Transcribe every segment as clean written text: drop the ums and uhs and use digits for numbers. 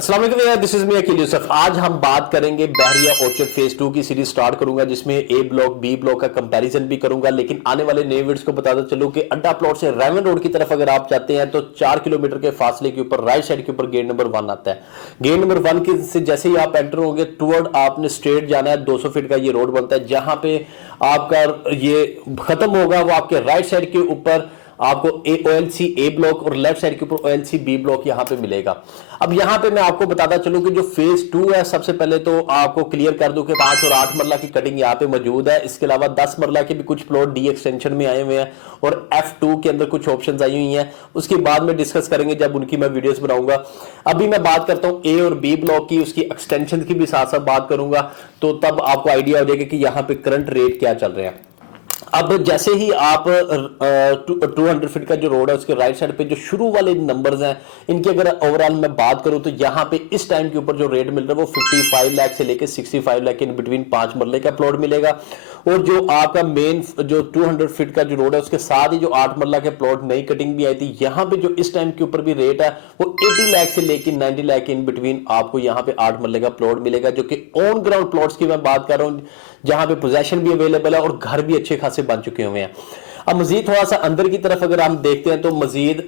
अस्सलाम वालेकुम यार, this is me Akeel Yusuf. आज हम बात करेंगे बहरिया ऑर्चर्ड फेज 2 की सीरीज स्टार्ट करूंगा, जिसमें ए ब्लॉक बी ब्लॉक का कंपैरिजन भी करूंगा। लेकिन आने वाले नए वीडियोस को बताता चलूं कि अड्डा प्लॉट से रेवन रोड की तरफ अगर आप जाते हैं तो 4 किलोमीटर के फासले के ऊपर राइट साइड के ऊपर गेट नंबर 1 आता है। गेट नंबर 1 के से जैसे ही आप एंटर होंगे टुवर्ड आपने स्ट्रेट जाना है। 200 फीट का ये रोड बनता है, जहां पे आपका ये खत्म होगा वो आपके राइट साइड के ऊपर आपको OLC ए ब्लॉक और लेफ्ट साइड के ऊपर OLC बी ब्लॉक यहां पे मिलेगा। अब यहां पे मैं आपको बताता चलूं कि जो फेज 2 है, सबसे पहले तो आपको क्लियर कर दूं कि 5 और 8 मरला की कटिंग यहां पे मौजूद है। इसके अलावा 10 मरला के भी कुछ प्लॉट डी एक्सटेंशन में आए हुए हैं और F2 के अंदर कुछ ऑप्शंस आई हुई हैं। उसके बाद में डिस्कस करेंगे जब उनकी मैं वीडियोस बनाऊंगा। अभी मैं बात करता हूं ए और बी ब्लॉक की, उसकी एक्सटेंशन की भी साथ साथ बात करूंगा, तो तब आपको आइडिया हो जाएगा कि यहां पे करंट रेट क्या चल रहे हैं। अब जैसे ही आप 200 फीट का जो रोड है उसके राइट साइड पे जो शुरू वाले नंबर्स हैं, इनकी अगर ओवरऑल मैं बात करूं तो यहां पे इस टाइम के ऊपर जो रेट मिल रहा है वो 55 लाख से लेके 65 लाख इन बिटवीन 5 मरले का प्लॉट मिलेगा। और जो आपका मेन जो 200 फीट का जो रोड है उसके साथ ही जो 8 मरला के प्लॉट नई कटिंग भी आई थी, यहां पे जो इस टाइम के ऊपर भी रेट है वो 80 लाख से लेके 90 लाख इन बिटवीन आपको यहां पे 8 मरले का प्लॉट मिलेगा, जो कि ऑन ग्राउंड प्लॉट्स की मैं बात कर रहा हूं, जहां पे पोजेशन भी अवेलेबल है और घर भी अच्छे खासे बन चुके हुए हैं। अब मजीद थोड़ा सा अंदर की तरफ अगर हम देखते हैं तो मजीद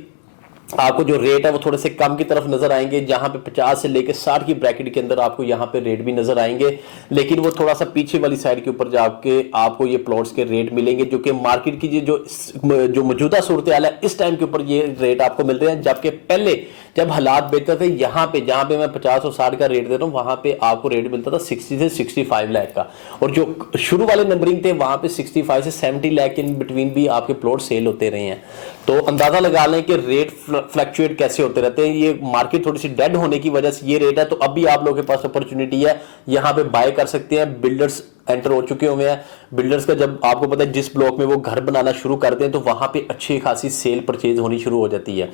आपको जो रेट है वो थोड़े से कम की तरफ नजर आएंगे, जहां पे 50 से लेकर 60 की ब्रैकेट के अंदर आपको यहां पे रेट भी नजर आएंगे। लेकिन वो थोड़ा सा पीछे वाली साइड के ऊपर जाके आपको ये प्लॉट्स के रेट मिलेंगे, जो कि मार्केट की जो मौजूदा सूरत हाल है इस टाइम के ऊपर ये रेट आपको मिल रहे हैं। जबकि पहले जब हालात बेहतर थे, यहाँ पे जहां पे मैं 50 और 60 का रेट दे रहा हूँ, वहां पे आपको रेट मिलता था 60 से 65 लाख का, और जो शुरू वाले नंबरिंग थे वहां पे 65 से 70 लाख इन बिटवीन भी आपके प्लॉट सेल होते रहे हैं। तो अंदाजा लगा लें कि रेट फ्लक्चुएट कैसे होते रहते हैं। ये मार्केट थोड़ी सी डेड होने की वजह से ये रेट है, तो अभी आप लोगों के पास अपॉर्चुनिटी है, यहां पे बाय कर सकते हैं। बिल्डर्स एंटर हो चुके हुए हैं। बिल्डर्स का जब आपको पता है जिस ब्लॉक में वो घर बनाना शुरू करते हैं तो वहां पे अच्छी खासी सेल परचेज होनी शुरू हो जाती है।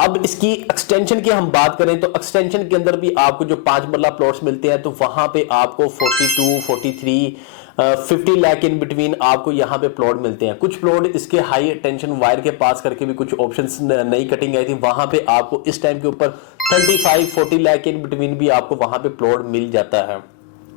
अब इसकी एक्सटेंशन की हम बात करें तो एक्सटेंशन के अंदर भी आपको जो 5 मरला प्लॉट्स मिलते हैं, तो वहां पे आपको 42, 43, 50 लाख इन बिटवीन आपको यहां पे प्लॉट मिलते हैं। कुछ प्लॉट इसके हाई टेंशन वायर के पास करके भी कुछ ऑप्शंस नई कटिंग आई थी, वहां पे आपको इस टाइम के ऊपर 35, 40 लाख इन बिटवीन भी आपको वहां पे प्लॉट मिल जाता है,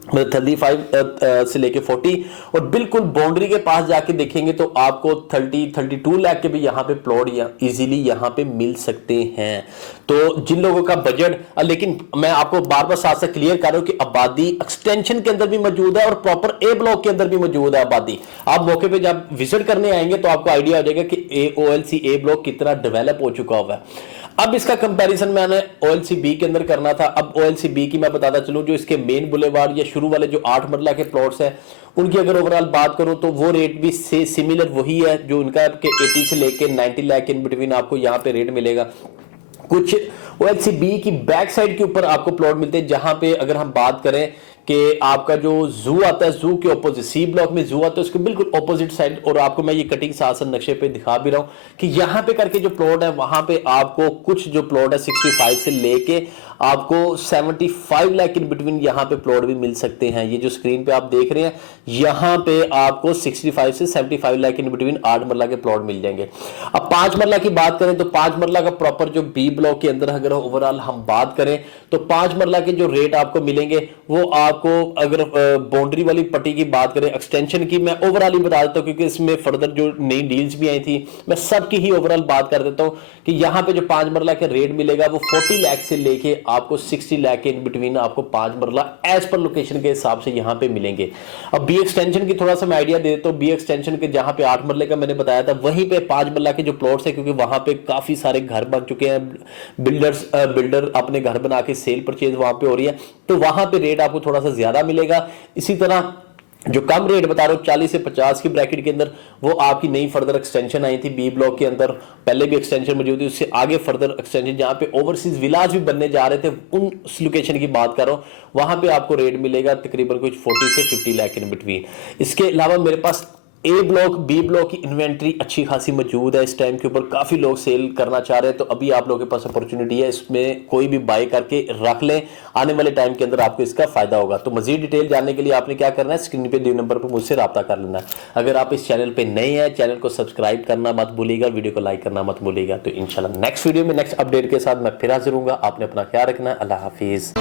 मतलब 35 से लेके 40। और बिल्कुल बाउंड्री के पास जाके देखेंगे तो आपको 30, 32 लाख के भी यहाँ पे प्लॉट इजीली यहाँ पे मिल सकते हैं। तो जिन लोगों का बजट, लेकिन मैं आपको बार बार साथ साथ क्लियर कर रहा हूं कि आबादी एक्सटेंशन के अंदर भी मौजूद है और प्रॉपर ए ब्लॉक के अंदर भी मौजूद है आबादी। आप मौके पे जब विजिट करने आएंगे तो आपको आइडिया हो जाएगा कि OLC ए ब्लॉक कितना डेवलप हो चुका हुआ है। अब इसका कंपैरिजन मैंने OLC बी के अंदर करना था। अब OLC बी की मैं बताता चलूं, जो इसके मेन बुलेवार्ड या शुरू वाले जो 8 मरला के प्लॉट्स हैं, उनकी अगर ओवरऑल बात करूं तो वो रेट भी से सिमिलर वही है जो उनका 80 से लेके 90 लाख इन बिटवीन आपको यहां पे रेट मिलेगा। कुछ OLC बी की बैक साइड के ऊपर आपको प्लॉट मिलते हैं, जहां पे अगर हम बात करें कि आपका जो जू आता है, जू के ऑपोजिट सी ब्लॉक में जू आता है, उसके बिल्कुल ऑपोजिट साइड, और आपको मैं ये कटिंग साथ साथ नक्शे पे दिखा भी रहा हूं कि यहां पे करके जो प्लॉट है वहां पे आपको कुछ जो प्लॉट है 65 से लेके आपको 75 लाख इन बिटवीन यहां पे प्लॉट भी मिल सकते हैं। ये जो स्क्रीन पे आप देख रहे हैं, यहां पे आपको 65 से 75 लाख इन बिटवीन 8 मरला के प्लॉट मिल जाएंगे। अब 5 मरला की बात करें तो 5 मरला का प्रॉपर जो बी ब्लॉक के अंदर अगर ओवरऑल हम बात करें तो 5 मरला के जो रेट आपको मिलेंगे वो आपको, अगर बाउंड्री वाली पट्टी की बात करें, एक्सटेंशन की मैं ओवरऑल ही बता देता हूं क्योंकि इसमें फर्दर जो नई डील्स भी आई थी मैं सबकी ही ओवरऑल बात कर देता हूं कि यहां पे जो 5 मरला का रेट मिलेगा वो 40 लाख से लेके आपको 60 लाख के इन बिटवीन आपको 5 मरला एज पर लोकेशन के हिसाब से यहां पे मिलेंगे। अब बी एक्सटेंशन की थोड़ा सा मैं आइडिया दे देता हूं। बी एक्सटेंशन के जहां पे 8 मरले का मैंने बताया था, वहीं पे 5 मरला के जो प्लॉट्स है, क्योंकि वहां पे काफी सारे घर बन चुके हैं, बिल्डर अपने घर बना के सेल परचेज वहां पे हो रही है, तो वहां पे रेट आपको थोड़ा सा ज्यादा मिलेगा। इसी तरह जो कम रेट बता रहा हूं 40 से 50 की ब्रैकेट के अंदर, वो आपकी नई फर्दर एक्सटेंशन आई थी बी ब्लॉक के अंदर, पहले भी एक्सटेंशन मौजूद थी, उससे आगे फर्दर एक्सटेंशन जहां पे ओवरसीज विलाज भी बनने जा रहे थे, उन लोकेशन की बात कर रहा हूं, वहां पे आपको रेट मिलेगा तकरीबन कुछ 40 से 50 लाख इन बिटवीन। इसके अलावा मेरे पास ए ब्लॉक बी ब्लॉक की इन्वेंट्री अच्छी खासी मौजूद है इस टाइम के ऊपर, काफी लोग सेल करना चाह रहे हैं, तो अभी आप लोगों के पास अपॉर्चुनिटी है, इसमें कोई भी बाय करके रख लें, आने वाले टाइम के अंदर आपको इसका फायदा होगा। तो मजीद डिटेल जानने के लिए आपने क्या करना है, स्क्रीन पे दिए नंबर पर मुझसे रब्ता कर लेना है। अगर आप इस चैनल पे नए हैं, चैनल को सब्सक्राइब करना मत भूलिएगा, वीडियो को लाइक करना मत भूलिएगा। तो इंशाल्लाह नेक्स्ट वीडियो में नेक्स्ट अपडेट के साथ मैं फिर हाजिर हूंगा। आपने अपना ख्याल रखना है। अल्लाह हाफिज।